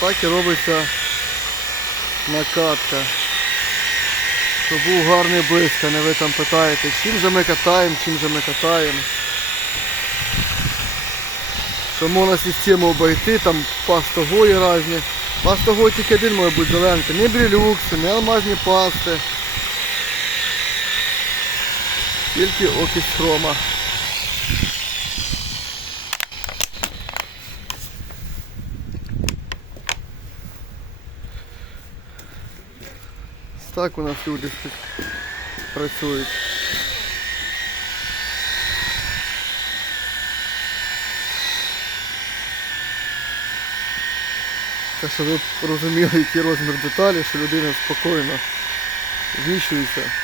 Так і робиться накатка. Щоб був гарний блиск, а не ви там питаєте, чим же ми катаємо, чим же ми катаємо. Що можна систему обійти, там пастогої різні. Пастогой тільки один може бути зеленка. Не брілюкси, не алмазні пасти. Тільки окись хрома. Так у нас люди працюють. Так що ви розуміли, який розмір деталі, що людина спокійно вміщується.